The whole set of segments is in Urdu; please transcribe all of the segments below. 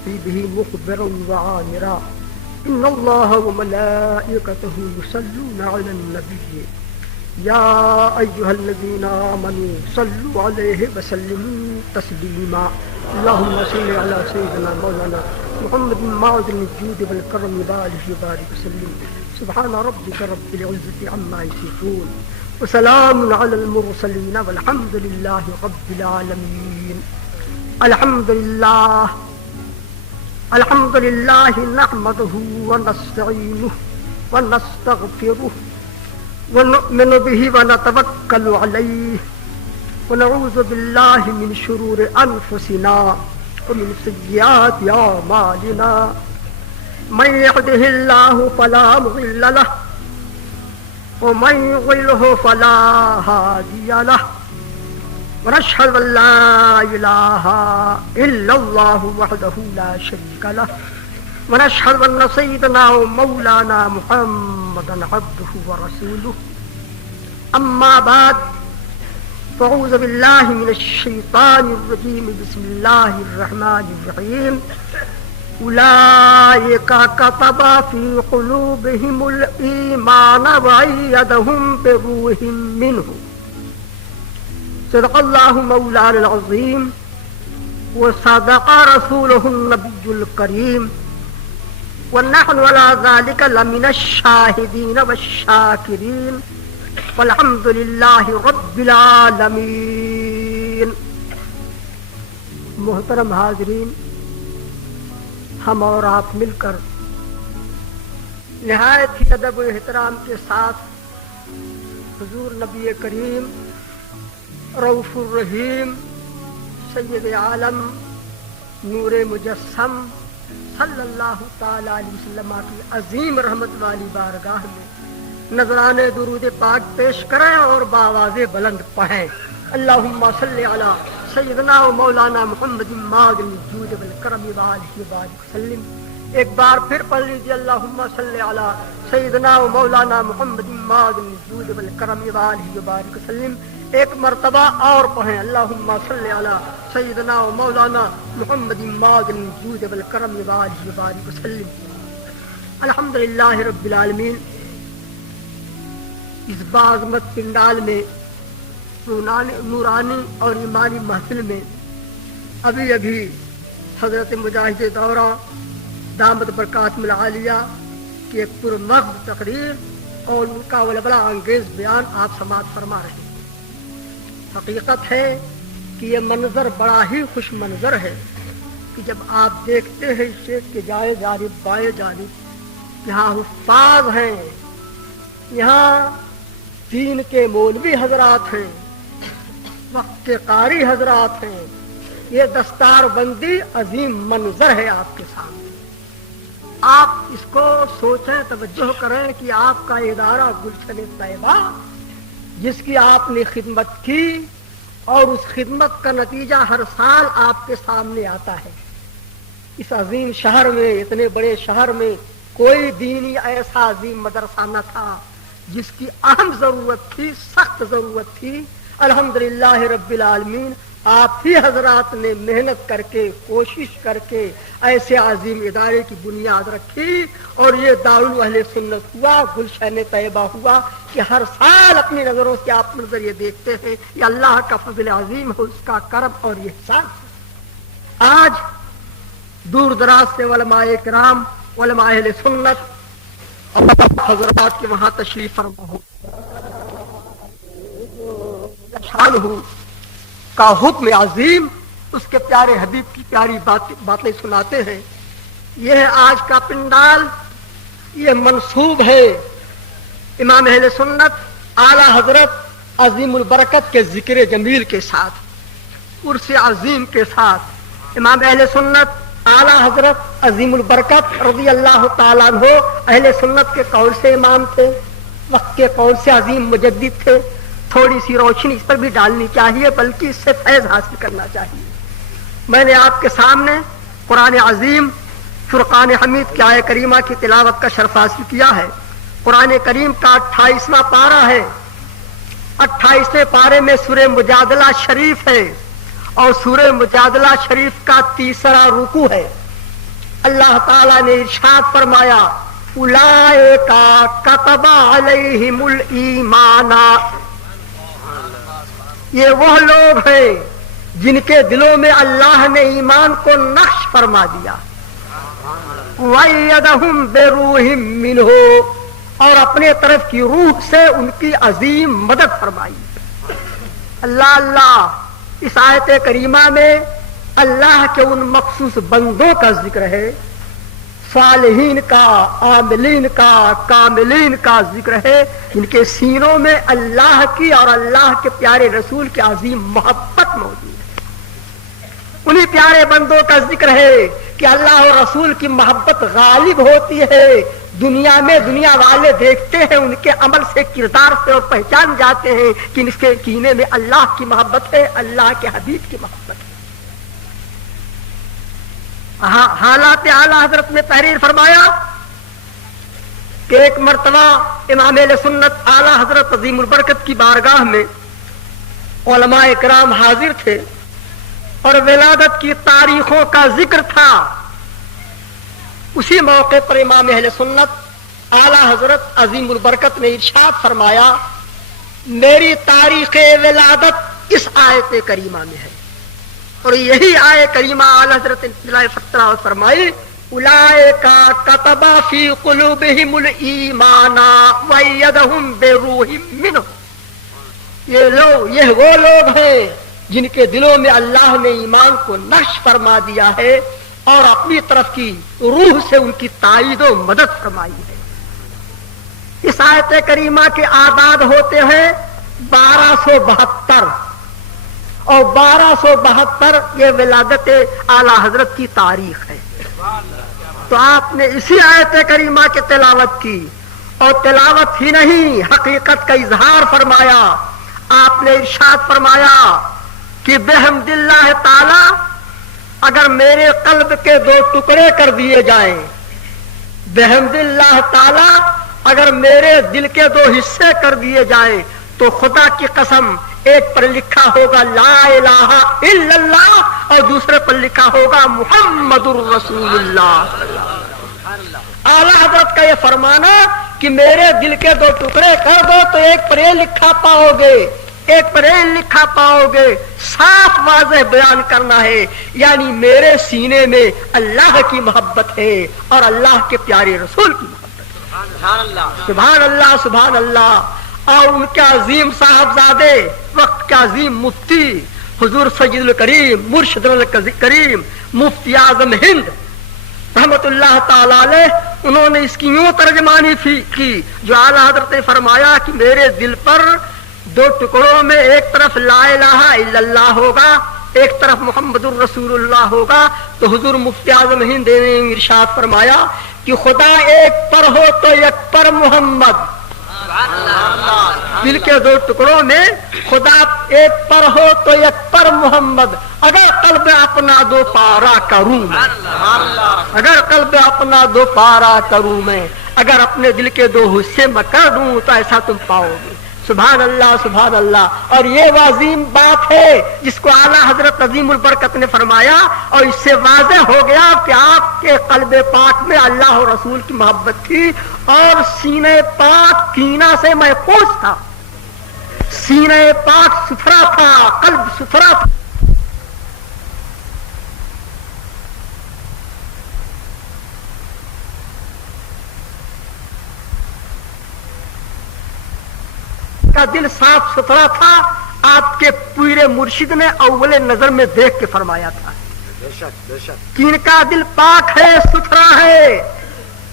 نفسي به مخبرا وعامرا إن الله وملائكته يصلون على النبي يا أيها الذين آمنوا صلوا عليه وسلموا تسليما اللهم صل على سيدنا مولانا محمد معدن الجود والكرم وآله وبارك وسلم سبحان ربك رب العزة عما يصفون وسلام على المرسلين والحمد لله رب العالمين الحمد لله نحمده ونستعينه ونستغفره ونؤمن به ونتوكل عليه ونعوذ بالله من شرور أنفسنا ومن سيئات أعمالنا من يهده الله فلا مضل له ومن يضلل فلا هادي له ونشهد أن لا إله إلا الله وحده لا شريك له ونشهد أن سيدنا ومولانا محمدا عبده ورسوله أما بعد فأعوذ بالله من الشيطان الرجيم بسم الله الرحمن الرحيم أولئك كتب في قلوبهم الإيمان وأيدهم بروح منه صدق الله مولانا العظيم وصدق رسوله النبي الكريم ونحن على ذلك لمن الشاهدين والشاكرين والحمد لله رب العالمين. محترم حاضرین، ہم اور آپ مل کر نہایت ہی ادب و احترام کے ساتھ حضور نبی کریم رؤوف الرحیم سید عالم نور مجسم صلی اللہ تعالی علیہ وسلم کی عظیم رحمت والی بارگاہ میں نذرانے درود پاک پیش کریں اور بآواز بلند پڑھیں. اللہم صلی علی سیدنا و مولانا محمد معدن الجود والکرم وآلہ وبارک وسلم. ایک بار پھر پڑھ لیجیے اللہم صلی علی سیدنا و مولانا محمد معدن الجود والکرم وآلہ وبارک وسلم. ایک مرتبہ اور پڑھیں اللہم صلی علی سیدنا و مولانا محمد معدن الجود والکرم وآلہ وبارک وسلم. الحمدللہ رب العالمین. اس باعظمت پنڈال میں نورانی اور ایمانی محفل میں ابھی حضرت مجاہد دورہ دامت برکاتہم العالیہ کی ایک پرمغز تقریر اور ان کا ولولہ انگیز بیان آپ سماعت فرما رہے ہیں. حقیقت ہے کہ یہ منظر بڑا ہی خوش منظر ہے کہ جب آپ دیکھتے ہیں شیخ کے جائے جانب بائیں جانب یہاں حفاظ ہیں، یہاں دین کے مولوی حضرات ہیں، وقت کے قاری حضرات ہیں. یہ دستار بندی عظیم منظر ہے آپ کے سامنے. آپ اس کو سوچیں، توجہ کریں کہ آپ کا ادارہ گلشن طیبہ جس کی آپ نے خدمت کی اور اس خدمت کا نتیجہ ہر سال آپ کے سامنے آتا ہے. اس عظیم شہر میں، اتنے بڑے شہر میں کوئی دینی ایسا عظیم مدرسہ نہ تھا جس کی اہم ضرورت تھی، سخت ضرورت تھی. الحمدللہ رب العالمین آپ ہی حضرات نے محنت کر کے، کوشش کر کے ایسے عظیم ادارے کی بنیاد رکھی اور یہ دارالاہل سنت ہوا، گلشن طیبہ ہوا کہ ہر سال اپنی نظروں سے آپ منظر یہ دیکھتے ہیں. یہ اللہ کا فضل عظیم ہے، اس کا کرم اور یہ احسان. آج دور دراز سے علماء کرام، علماء اہل سنت حضرات کے وہاں تشریف فرما ہو کا حکم عظیم، اس کے پیارے حبیب کی پیاری باتیں سناتے ہیں. یہ ہے آج کا پنڈال. یہ منسوب ہے امام اہل سنت اعلی حضرت عظیم البرکت کے ذکر جمیل کے ساتھ، عرس عظیم کے ساتھ. امام اہل سنت اعلی حضرت عظیم البرکت رضی اللہ تعالیٰ عنہ اہل سنت کے قول سے امام تھے، وقت کے قول سے عظیم مجدد تھے. تھوڑی سی روشنی اس پر بھی ڈالنی چاہیے، بلکہ اس سے فیض حاصل کرنا چاہیے. میں نے آپ کے سامنے قرآن عظیم فرقان حمید کی آیہ کریمہ کی تلاوت کا شرف حاصل کیا ہے. قرآن کریم کا 28واں پارہ ہے. 28ویں پارے میں سورہ مجادلہ شریف ہے اور سورہ مجادلہ شریف کا 3 رکوع ہے. اللہ تعالیٰ نے ارشاد فرمایا اولئک کتب علیہم الایمان، یہ وہ لوگ ہیں جن کے دلوں میں اللہ نے ایمان کو نقش فرما دیا، وَأَيَّدَهُمْ بِرُوحٍ مِّنْهُ، اور اپنے طرف کی روح سے ان کی عظیم مدد فرمائی۔ اللہ اللہ، اس آیت کریمہ میں اللہ کے ان مخصوص بندوں کا ذکر ہے، صالحین کا، عاملین کا، کاملین کا ذکر ہے، جن کے سینوں میں اللہ کی اور اللہ کے پیارے رسول کی عظیم محبت موجود ہے۔ انہی پیارے بندوں کا ذکر ہے کہ اللہ اور رسول کی محبت غالب ہوتی ہے، دنیا میں دنیا والے دیکھتے ہیں، ان کے عمل سے، کردار سے، اور پہچان جاتے ہیں کہ اس کے سینے میں اللہ کی محبت ہے، اللہ کے حبیب کی محبت ہے۔ حالات اعلیٰ حضرت نے تحریر فرمایا کہ ایک مرتبہ امام اہل سنت اعلیٰ حضرت عظیم البرکت کی بارگاہ میں علماء کرام حاضر تھے اور ولادت کی تاریخوں کا ذکر تھا۔ اسی موقع پر امام اہل سنت اعلیٰ حضرت عظیم البرکت نے ارشاد فرمایا میری تاریخ ولادت اس آیت کریمہ میں ہے، اور یہی آیت کریمہ اعلیٰ حضرت فتح فرمائی اولئک کتب فی قلوبہم الایمان وایدہم بروح منہ، یہ وہ لوگ ہیں جن کے دلوں میں اللہ نے ایمان کو نقش فرما دیا ہے اور اپنی طرف کی روح سے ان کی تائید و مدد فرمائی ہے۔ اس آیت کریمہ کے اعداد ہوتے ہیں 1272، اور 1272 یہ ولادت اعلیٰ حضرت کی تاریخ ہے۔ تو آپ نے اسی آیت کریمہ کی تلاوت کی، اور تلاوت ہی نہیں، حقیقت کا اظہار فرمایا۔ آپ نے ارشاد فرمایا کہ بحمد اللہ تعالی اگر میرے قلب کے 2 ٹکڑے کر دیے جائیں، بحمد اللہ تعالی اگر میرے دل کے 2 حصے کر دیے جائیں، تو خدا کی قسم ایک پر لکھا ہوگا لا الہ الا اللہ اور دوسرے پر لکھا ہوگا محمد الرسول اللہ۔ اعلیٰ حضرت کا یہ فرمانا کہ میرے دل کے 2 ٹکڑے کر دو تو ایک پر یہ لکھا پاؤ گے، ایک پر یہ لکھا پاؤ گے، صاف واضح بیان کرنا ہے، یعنی میرے سینے میں اللہ کی محبت ہے اور اللہ کے پیارے رسول کی محبت ہے۔ سبحان اللہ سبحان اللہ۔ اور ان کے عظیم صاحبزادے، وقت کے عظیم مفتی حضور سید الکریم مرشد الکریم مفتی اعظم ہند رحمت اللہ تعالی علیہ، انہوں نے اس کی یوں ترجمانی کی جو اعلیٰ حضرت نے فرمایا کہ میرے دل پر 2 ٹکڑوں میں ایک طرف لا الہ الا اللہ ہوگا، ایک طرف محمد الرسول اللہ ہوگا۔ تو حضور مفتی اعظم ہند نے ارشاد فرمایا کہ خدا ایک پر ہو تو یک پر محمد، دل کے 2 ٹکڑوں میں خدا ایک پر ہو تو یک پر محمد، اگر قلب اپنا 2 پارا کروں میں، اگر قلب اپنا 2 پارا کروں میں، اگر اپنے دل کے 2 حصے میں کر دوں تو ایسا تم پاؤ گے۔ سبحان اللہ سبحان اللہ۔ اور یہ عظیم بات ہے جس کو اعلیٰ حضرت عظیم البرکت نے فرمایا، اور اس سے واضح ہو گیا کہ آپ کے قلب پاک میں اللہ اور رسول کی محبت تھی، اور سینے پاک کینہ سے محفوظ تھا، سینے پاک ستھرا تھا، قلب ستھرا تھا۔ کا دل صاف ستھرا تھا، آپ کے پورے مرشد نے اول نظر میں دیکھ کے فرمایا تھا کہ ان کا دل پاک ہے، ستھرا ہے۔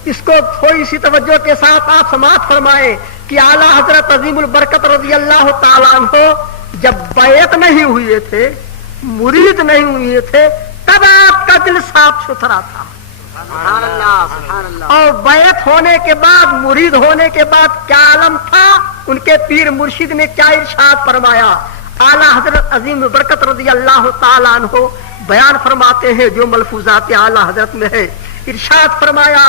اس کو تھوڑی سی توجہ کے ساتھ آپ سماعت فرمائیں کہ اعلیٰ حضرت عظیم البرکت رضی اللہ تعالیٰ عنہ جب بیعت نہیں ہوئے تھے، مرید نہیں ہوئے تھے، تب آپ کا دل صاف ستھرا تھا، سبحان اللہ سبحان اللہ۔ اور بیعت ہونے کے بعد، مرید ہونے کے بعد کیا عالم تھا، ان کے پیر مرشد نے کیا ارشاد فرمایا۔ اعلیٰ حضرت عظیم برکت رضی اللہ تعالیٰ عنہ بیان فرماتے ہیں جو ملفوظات اعلیٰ حضرت میں ہے۔ ارشاد فرمایا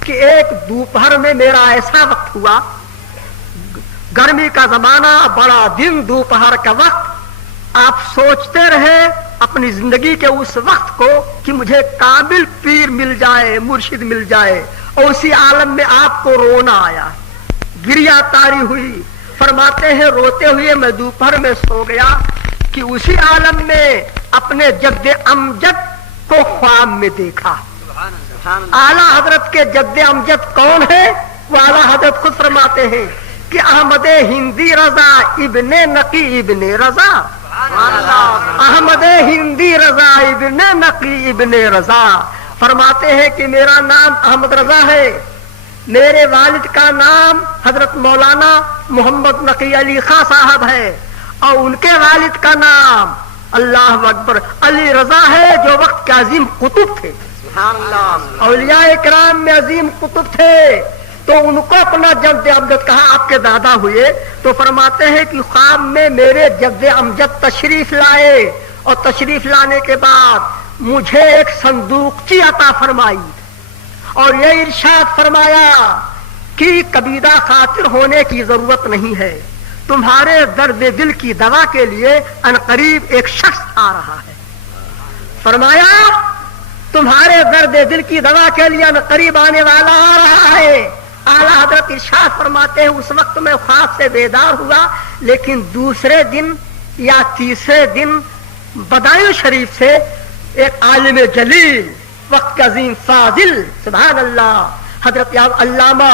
کہ ایک دوپہر میں میرا ایسا وقت ہوا، گرمی کا زمانہ، بڑا دن، دوپہر کا وقت، آپ سوچتے رہے اپنی زندگی کے اس وقت کو کہ مجھے کامل پیر مل جائے، مرشد مل جائے، اور اسی عالم میں آپ کو رونا آیا، گریا تاری ہوئی۔ فرماتے ہیں روتے ہوئے میں دوپہر میں سو گیا کہ اسی عالم میں اپنے جد امجد کو خواب میں دیکھا۔ اعلیٰ حضرت کے جد امجد کون ہے؟ وہ اعلیٰ حضرت خود فرماتے ہیں کہ احمد ہندی رضا ابن نقی ابن رضا، احمد ہندی رضا ابن نقی ابن رضا۔ فرماتے ہیں کہ میرا نام احمد رضا ہے، میرے والد کا نام حضرت مولانا محمد نقی علی خاں صاحب ہے، اور ان کے والد کا نام اللہ اکبر علی رضا ہے، جو وقت کے عظیم قطب تھے، اولیاء کرام میں عظیم قطب تھے۔ تو ان کو اپنا جد امجد کہا، آپ کے دادا ہوئے، تو فرماتے ہیں کہ خواب میں میرے جد امجد تشریف لائے، اور تشریف لانے کے بعد مجھے ایک صندوقچی عطا فرمائی، اور یہ ارشاد فرمایا کہ کبیدہ خاطر ہونے کی ضرورت نہیں ہے، تمہارے درد دل کی دوا کے لیے عنقریب ایک شخص آ رہا ہے۔ فرمایا تمہارے درد دل کی دوا کے لیے عنقریب آنے والا آ رہا ہے۔ اعلیٰ حضرت ارشاد فرماتے ہیں اس وقت میں خواب سے بیدار ہوا، لیکن دوسرے دن یا تیسرے دن بدایوں شریف سے ایک عالم جلیل، وقت کا عظیم فاضل، سبحان اللہ، حضرت علامہ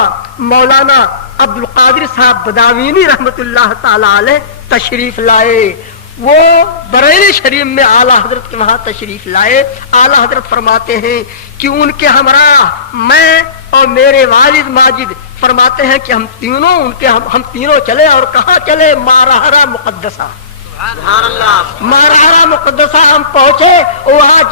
مولانا عبد القادر صاحب بداوینی رحمت اللہ تعالی علیہ تشریف لائے۔ وہ بریلی شریف میں اعلیٰ حضرت کے وہاں تشریف لائے۔ اعلیٰ حضرت فرماتے ہیں کہ ان کے ہمراہ میں اور میرے والد ماجد، فرماتے ہیں کہ ہم تینوں چلے، اور کہاں چلے؟ مارہرہ مقدسہ، مارہرہ مقدسہ ہم پہنچے، وہاں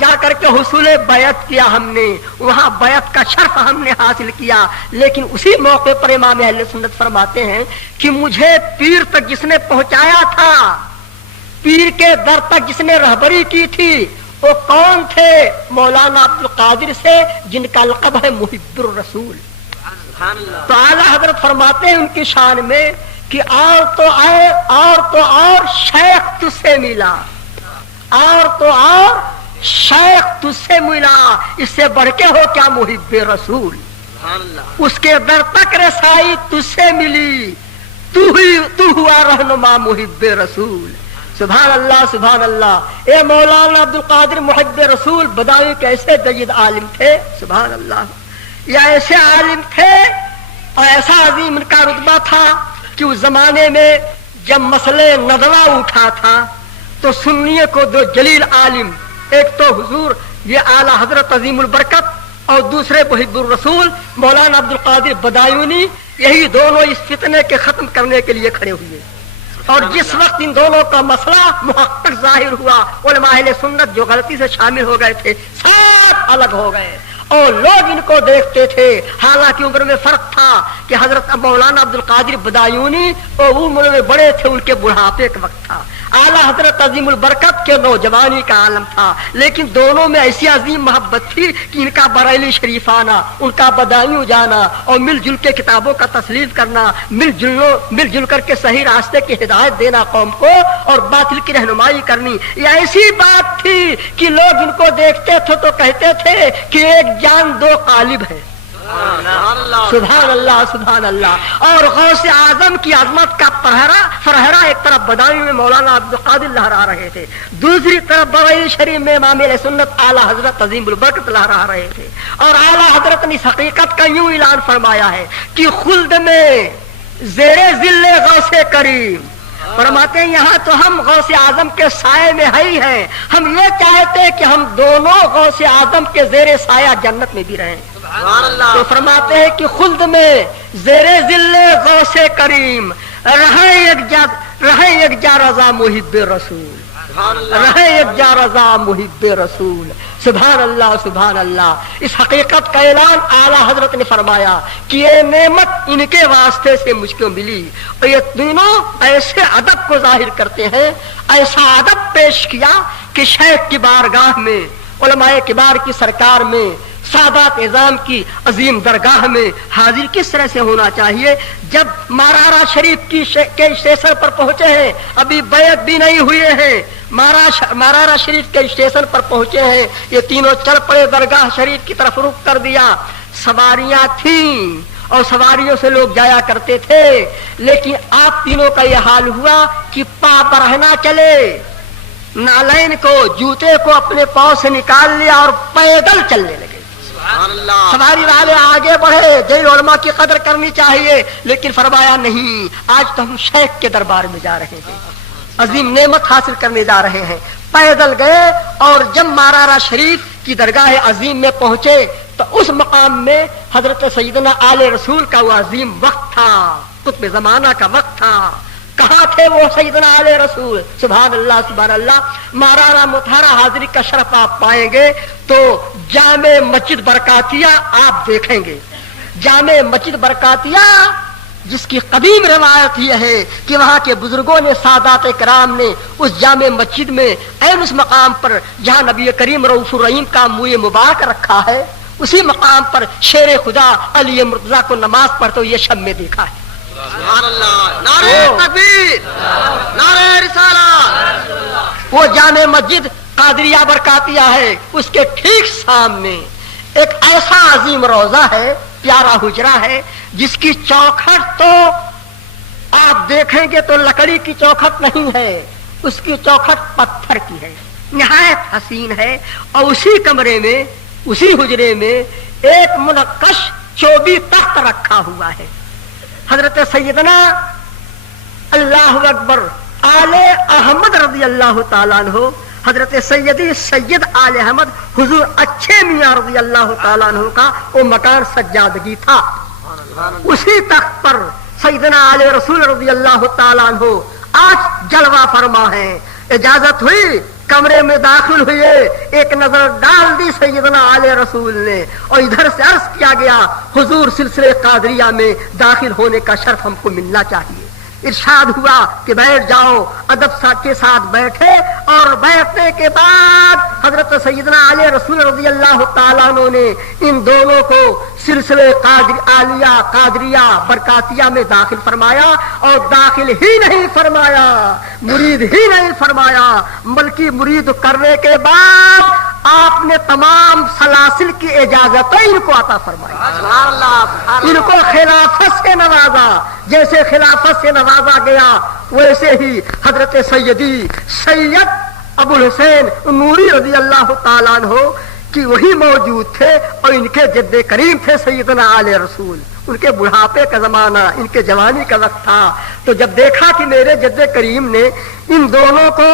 جا کر کے حصول بیعت کیا ہم نے، وہاں بیعت کا شرف ہم نے حاصل کیا۔ لیکن اسی موقع پر امام اہل سنت فرماتے ہیں کہ مجھے پیر تک جس نے پہنچایا تھا، پیر کے در تک جس نے رہبری کی تھی، وہ کون تھے؟ مولانا عبد القادر سے، جن کا لقب ہے محب الرسول۔ تو اعلیٰ حضرت فرماتے ہیں ان کی شان میں کہ اور تو اور شیخ تجھ سے ملا، اور تو اور شیخ تجھ سے ملا، اس سے بڑھ کے ہو کیا محب رسول؟ اس کے در تک رسائی تجھ سے ملی، تو ہوا رہنما محب رسول۔ سبحان اللہ سبحان اللہ۔ اے مولانا عبد القادر محب رسول بداوی کیسے جید عالم تھے، سبحان اللہ، یا ایسے عالم تھے اور ایسا عظیم ان کا رتبہ تھا کہ اس زمانے میں جب مسئلہ ندوہ اٹھا تھا تو سنیے کو دو جلیل عالم، ایک تو حضور یہ اعلیٰ حضرت عظیم البرکت اور دوسرے محب الرسول مولانا عبد القادر بدایونی، یہی دونوں اس فتنے کے ختم کرنے کے لیے کھڑے ہوئے۔ اور جس وقت ان دونوں کا مسئلہ محقق ظاہر ہوا، علماء اہل سنت جو غلطی سے شامل ہو گئے تھے سب الگ ہو گئے، اور لوگ ان کو دیکھتے تھے، حالانکہ عمر میں فرق تھا کہ حضرت مولانا عبد القادر بدایونی اور عمر میں بڑے تھے، ان کے بڑھاپے کا وقت تھا، اعلیٰ حضرت عظیم البرکت کے نوجوانی کا عالم تھا، لیکن دونوں میں ایسی عظیم محبت تھی کہ ان کا بریلی شریف آنا، ان کا بدایوں جانا، اور مل جل کے کتابوں کا تسلیف کرنا، مل جل کر کے صحیح راستے کی ہدایت دینا قوم کو، اور باطل کی رہنمائی کرنی، یہ ایسی بات تھی کہ لوگ ان کو دیکھتے تھے تو کہتے تھے کہ ایک جان دو قالب ہے۔ سبحان اللہ سبحان اللہ۔ اور غوث اعظم کی عظمت کا فرہرا ایک طرف بداوی میں مولانا عبد القادر لہرا رہے تھے، دوسری طرف بریلی شریف میں امام اہل سنت اعلیٰ حضرت عظیم البرکت لہرا رہے تھے، اور اعلیٰ حضرت نے اس حقیقت کا یوں اعلان فرمایا ہے کہ خلد میں زیر ذل غوث کریم، فرماتے ہیں یہاں تو ہم غوث اعظم کے سائے میں ہی ہیں، ہم یہ چاہتے ہیں کہ ہم دونوں غوث اعظم کے زیر سایہ جنت میں بھی رہیں۔ تو فرماتے ہیں کہ خلد میں زیر ذل غوث کریم رہے یک جا رضا محب رسول، رہے یک جا رضا محب رسول۔ سبحان اللہ سبحان اللہ۔ اس حقیقت کا اعلان اعلیٰ حضرت نے فرمایا کہ یہ نعمت ان کے واسطے سے مجھ کو ملی، اور یہ تینوں ایسے ادب کو ظاہر کرتے ہیں، ایسا ادب پیش کیا کہ شیخ کی بارگاہ میں، علماء کبار کی سرکار میں سادات اعظام کی عظیم درگاہ میں حاضر کس طرح سے ہونا چاہیے. جب مارارا شریف کے اسٹیشن پر پہنچے ہیں, ابھی بیعت بھی نہیں ہوئے ہیں, مارارا شریف کے اسٹیشن پر پہنچے ہیں, یہ تینوں چل پڑے درگاہ شریف کی طرف رخ کر دیا. سواریاں تھیں اور سواریوں سے لوگ جایا کرتے تھے, لیکن آپ تینوں کا یہ حال ہوا کہ پا برہنا چلے, نالین کو جوتے کو اپنے پاؤں سے نکال لیا اور پیدل چلنے لگے. سواری والے آگے بڑھے, جی علماء کی قدر کرنی چاہیے, لیکن فرمایا نہیں, آج تو ہم شیخ کے دربار میں جا رہے ہیں, عظیم نعمت حاصل کرنے جا رہے ہیں. پیدل گئے اور جب مارارا شریف کی درگاہ عظیم میں پہنچے تو اس مقام میں حضرت سیدنا آل رسول کا وہ عظیم وقت تھا, قطب زمانہ کا وقت تھا. کہاں تھے وہ سیدنا آل رسول؟ سبحان اللہ سبحان اللہ. مارارا مطہرہ حاضری کا شرف آپ پائیں گے تو جامع مسجد برکاتیہ آپ دیکھیں گے. جامع مسجد برکاتیہ جس کی قدیم روایت یہ ہے کہ وہاں کے بزرگوں نے سادات کرام نے اس جامع مسجد میں عین اس مقام پر جہاں نبی کریم رؤوف الرحیم کا منہ مبارک رکھا ہے, اسی مقام پر شیر خدا علی مرتضیٰ کو نماز پڑھتے ہوئے شب میں دیکھا ہے. سبحان اللہ, نعرہ تکبیر, نعرہ رسالت. وہ جامع مسجد قادریہ برکاتیہ ہے, اس کے ٹھیک سامنے ایک ایسا عظیم روضہ ہے, پیارا حجرہ ہے, جس کی چوکھٹ تو آپ دیکھیں گے تو لکڑی کی چوکھٹ نہیں ہے, اس کی چوکھٹ پتھر کی ہے, نہایت حسین ہے. اور اسی کمرے میں, اسی حجرے میں ایک منقش چوبی تخت رکھا ہوا ہے. حضرت سیدنا اللہ اکبر آل احمد رضی اللہ تعالیٰ عنہ, حضرت سیدی سید آل احمد حضور اچھے میاں رضی اللہ تعالیٰ عنہ کا وہ مکان سجادگی تھا. اسی تخت پر سیدنا آل رسول رضی اللہ تعالیٰ عنہ آج جلوہ فرما ہے. اجازت ہوئی, کمرے میں داخل ہوئے, ایک نظر ڈال دی سیدنا آل رسول نے, اور ادھر سے عرض کیا گیا حضور سلسلے قادریہ میں داخل ہونے کا شرف ہم کو ملنا چاہیے. ارشاد ہوا کہ بیٹھ جاؤ. ادب کے ساتھ بیٹھے, اور بیٹھنے کے بعد حضرت سیدنا علی رسول رضی اللہ تعالیٰ عنہ نے ان دونوں کو سلسلے عالیہ قادریہ برکاتیہ میں داخل فرمایا. اور داخل ہی نہیں فرمایا, مرید ہی نہیں فرمایا, بلکہ مرید کرنے کے بعد آپ نے تمام سلاسل کی اجازتیں ان کو عطا فرمائی. ان کو خلافت سے نوازا, جیسے خلافت سے نوازا گیا ویسے ہی حضرت سیدی سید ابو الحسین نوری رضی اللہ تعالیٰ عنہ کہ وہی موجود تھے, اور ان کے جد کریم تھے سیدنا آل رسول. ان کے بڑھاپے کا زمانہ, ان کے جوانی کا وقت تھا. تو جب دیکھا کہ میرے جد کریم نے ان دونوں کو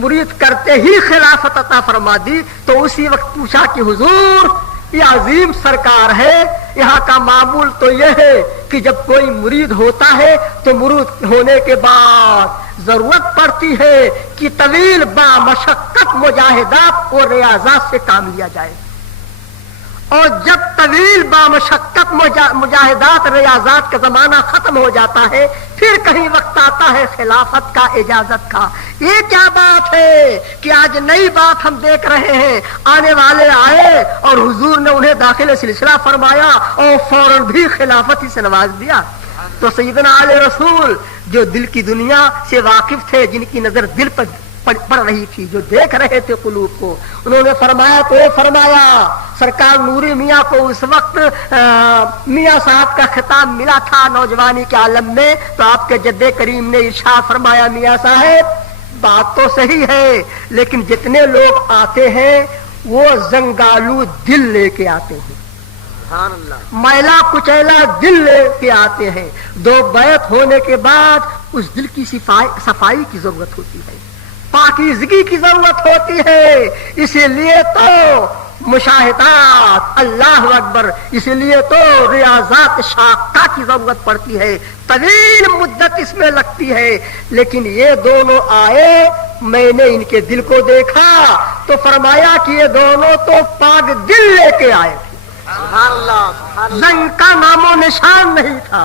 مرید کرتے ہی خلافت عطا فرما دی, تو اسی وقت پوچھا کہ حضور یہ عظیم سرکار ہے, یہاں کا معمول تو یہ ہے کہ جب کوئی مرید ہوتا ہے تو مرید ہونے کے بعد ضرورت پڑتی ہے کہ طویل با مشقت مجاہدات اور ریاضات سے کام لیا جائے. اور جب طویل با مشقت مجاہدات ریاضات کا زمانہ ختم ہو جاتا ہے, پھر کہیں وقت آتا ہے خلافت کا, اجازت کا. یہ کیا بات ہے کہ آج نئی بات ہم دیکھ رہے ہیں. آنے والے آئے اور حضور نے انہیں داخل سلسلہ فرمایا اور فوراً بھی خلافت ہی سے نواز دیا. تو سیدنا آل رسول جو دل کی دنیا سے واقف تھے, جن کی نظر دل پر پڑ رہی تھی, جو دیکھ رہے تھے قلوب کو, انہوں نے فرمایا تو فرمایا. سرکار نوری میاں کو اس وقت میاں صاحب کا خطاب ملا تھا نوجوانی کے عالم میں, تو آپ کے جد کریم نے ارشاد فرمایا میاں صاحب بات تو صحیح ہے, لیکن جتنے لوگ آتے ہیں وہ زنگالو دل لے کے آتے ہیں, میلا کچیلا دل لے کے آتے ہیں. دو بیعت ہونے کے بعد اس دل کی صفائی کی ضرورت ہوتی ہے, پاکیزگی کی ضرورت ہوتی ہے. اسی لیے تو مشاہدات, اللہ اکبر, اسی لیے تو ریاضات شاقہ کی ضرورت پڑتی ہے, طویل مدت اس میں لگتی ہے. لیکن یہ دونوں آئے, میں نے ان کے دل کو دیکھا تو فرمایا کہ یہ دونوں تو پاک دل لے کے آئے تھے. زنگ کا نام و نشان نہیں تھا,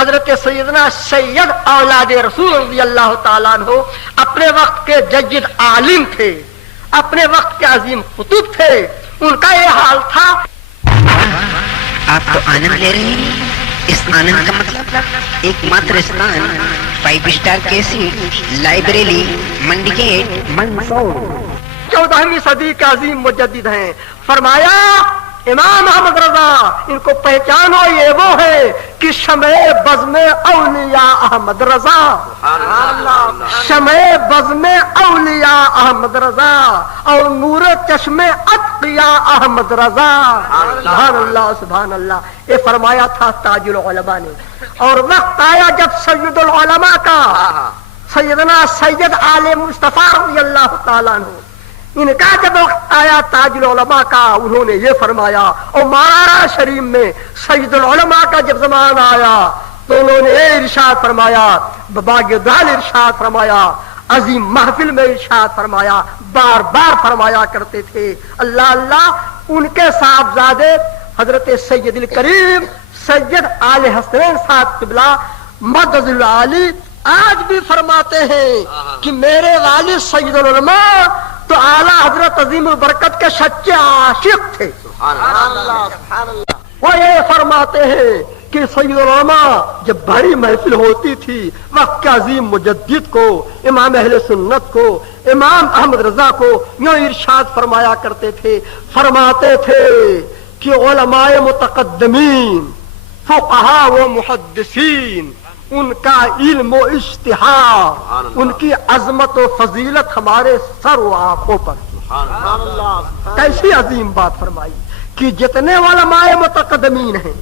حضرت سیدنا سید اولاد رسول رضی اللہ تعالیٰ عنہ اپنے وقت کے جید عالم تھے، اپنے وقت کے عظیم قطب تھے. ان کا یہ حال تھا. آپ تو آنند لے رہے ہیں. اس آنند کا مطلب ایک ماتر استان 5 اسٹار کیسی لائبریری منڈی گیٹ منصور 14ویں صدی کے عظیم مجدد ہیں. فرمایا امام احمد رضا ان کو پہچانو، یہ وہ ہے کہ شمع بزم اولیاء احمد رضا، شمع بزم اولیاء احمد رضا اور نور چشم اتقیاء احمد رضا. سبحان اللہ سبحان اللہ. یہ فرمایا تھا تاج العلماء نے. اور وقت آیا جب سید العلماء کا سیدنا سید آل مصطفیٰ رضی اللہ تعالیٰ عنہ ان کا جب وقت آیا تاج العلماء کا، انہوں نے یہ فرمایا. اور مارا شریف میں سید العلماء کا جب زمانہ آیا تو انہوں نے ارشاد فرمایا، باغ دال ارشاد فرمایا، عظیم محفل میں ارشاد فرمایا، بار بار فرمایا کرتے تھے. اللہ اللہ. ان کے صاحبزادے حضرت سید الکریم سید آل حسنین صاحب قبلہ مدد العالی آج بھی فرماتے ہیں کہ میرے والد سید العلماء تو اعلیٰ حضرت عظیم البرکت کے سچے عاشق تھے. وہ یہ فرماتے ہیں کہ سید العلماء جب بڑی محفل ہوتی تھی وقت کے عظیم مجدد کو، امام اہل سنت کو، امام احمد رضا کو یوں ارشاد فرمایا کرتے تھے. فرماتے تھے کہ علماء متقدمین، فقہاء و محدثین، ان کا علم و اشتہار، ان کی عظمت و فضیلت ہمارے سر و آنکھوں پر. کیسی عظیم بات فرمائی کہ جتنے علماء متقدمین ہیں،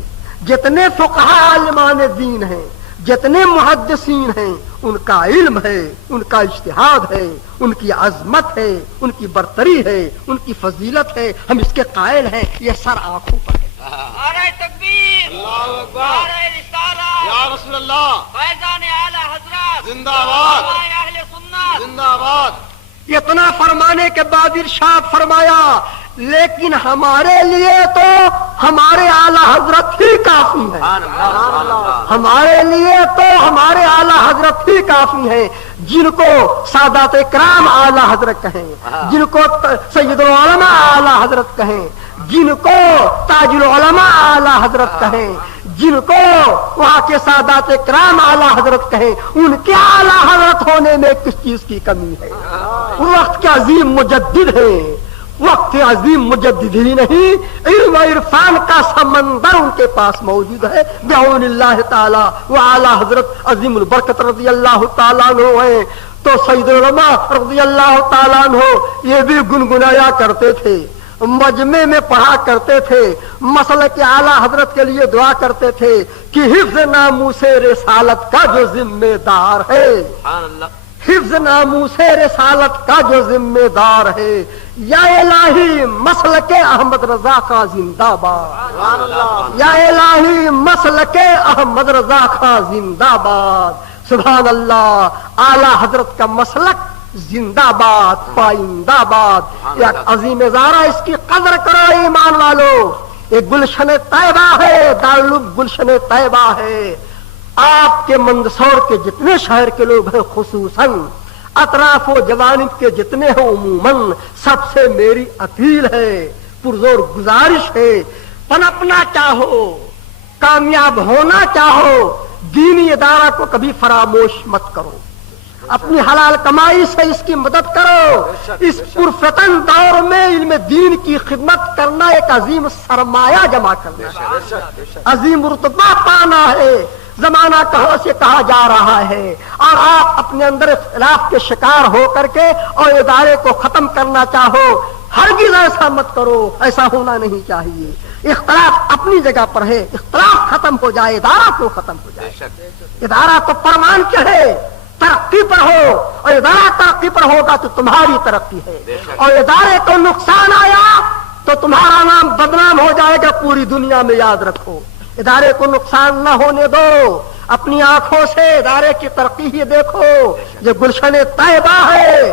جتنے فقہاء عالمان دین ہیں، جتنے محدثین ہیں، ان کا علم ہے، ان کا اجتہاد ہے، ان کی عظمت ہے، ان کی برتری ہے، ان کی فضیلت ہے. ہم اس کے قائل ہیں. یہ سر آنکھوں پر ہے. نعرہ تکبیر، اللہ اکبر، نعرہ رسالت، یا رسول اللہ، فیضان اعلی حضرت زندہ باد، اہل سنت زندہ باد. اتنا فرمانے کے بعد ارشاد فرمایا لیکن ہمارے لیے تو ہمارے اعلیٰ حضرت ہی کافی ہے. ہمارے لیے تو ہمارے اعلیٰ حضرت ہی کافی ہیں، جن کو سادات کرام اعلیٰ حضرت کہیں، جن کو سید العلماء اعلیٰ حضرت کہیں، جن کو تاج العلماء اعلیٰ حضرت کہیں، جن کو وہاں کے سادات کرام اعلیٰ حضرت کہیں. ان کے اعلیٰ حضرت ہونے میں کس چیز کی کمی ہے؟ وقت کے عظیم مجدد ہیں. وقت عظیم مجدد ہی نہیں، علم و عرفان کا سمندر ان کے پاس موجود ہے. بعون اللہ تعالی و اعلی حضرت عظیم البرکت رضی اللہ تعالیٰ عنہ ہیں. تو سید العلماء رضی اللہ تعالیٰ عنہ یہ بھی گنگنایا کرتے تھے، مجمع میں پڑھا کرتے تھے، مسلک اعلیٰ حضرت کے لیے دعا کرتے تھے کہ حفظ ناموس رسالت کا جو ذمہ دار ہے، حفظ ناموس رسالت کا جو ذمہ دار ہے، یا الہی مسلک احمد رضا کا زندہ باد، یا الہی مسلک احمد رضا کا زندہ باد. سبحان اللہ. اعلیٰ حضرت کا مسلک زندہ باد، پائندہ باد. ایک عظیم ادارہ، اس کی قدر کرو ایمان والو. ایک گلشن طیبہ ہے، دارالعلوم گلشن طیبہ ہے. آپ کے مندسور کے جتنے شہر کے لوگ ہیں، خصوصاً اطراف و جوانب کے جتنے ہیں، عموماً سب سے میری اپیل ہے، پرزور گزارش ہے، پنپنا چاہو، کامیاب ہونا چاہو، دینی ادارہ کو کبھی فراموش مت کرو. اپنی حلال کمائی سے اس کی مدد کرو. اس پرفتن دور میں علم دین کی خدمت کرنا ایک عظیم سرمایہ جمع کرنا ہے، عظیم رتبہ پانا ہے. زمانہ کہاں سے کہا جا رہا ہے اور آپ اپنے اندر اختلاف کے شکار ہو کر کے اور ادارے کو ختم کرنا چاہو. ہرگز ایسا مت کرو، ایسا ہونا نہیں چاہیے. اختلاف اپنی جگہ پر ہے، اختلاف ختم ہو جائے، ادارہ کو ختم ہو جائے. ادارہ تو پروان چڑھے، ترقی پر ہو، اور ادارہ ترقی پر ہوگا تو تمہاری ترقی ہے. اور ادارے کو نقصان آیا تو تمہارا نام بدنام ہو جائے گا پوری دنیا میں. یاد رکھو، ادارے کو نقصان نہ ہونے دو. اپنی آنکھوں سے ادارے کی ترقی ہی دیکھو. یہ گلشن طیبہ ہے،